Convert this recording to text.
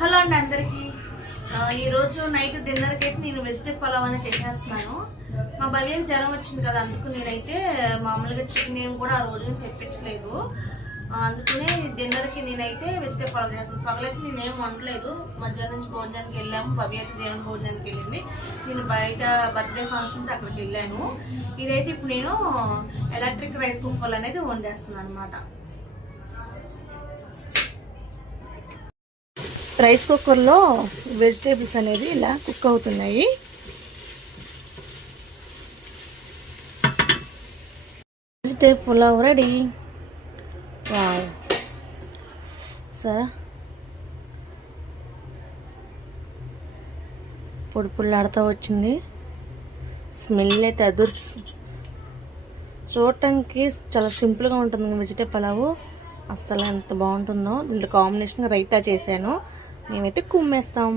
Hello అండి అందరికీ. ఈరోజు నైట్ డిన్నర్కి అయితే నేను వెజిటేబుల్ పలావ్ అనేది చేసేస్తున్నాను. మా భవ్యం జ్వరం వచ్చింది కదా అందుకు నేనైతే మామూలుగా చికెన్ ఏం కూడా ఆ రోజు తెప్పించలేదు. అందుకనే డిన్నర్కి నేనైతే వెజిటేబుల్ పలావ్ చేస్తాను. పగలైతే నేనేం వండలేదు. మధ్యాహ్నం నుంచి భోజనానికి వెళ్ళాము. భవ్య అయితే దేవుని భోజనానికి వెళ్ళింది. నేను బయట బర్త్డే ఫంక్షన్ అక్కడికి వెళ్ళాను. ఇదైతే ఇప్పుడు నేను ఎలక్ట్రిక్ రైస్ కుక్కర్ అనేది వండేస్తున్నాను అనమాట రైస్ కుక్కర్లో వెజిటేబుల్స్ అనేది ఇలా కుక్ అవుతున్నాయి. Vegetable pulao ready. వావ్ సరే. పొడి పుల్లాడుతూ వచ్చింది. స్మెల్ అయితే అదుర్స్. చూడటానికి చాలా సింపుల్గా ఉంటుంది వెజిటేబుల్ పలావు. అసలు ఎంత బాగుంటుందో. దీంట్లో కాంబినేషన్ రైతా చేశాను. మేమైతే కుమ్మేస్తాం.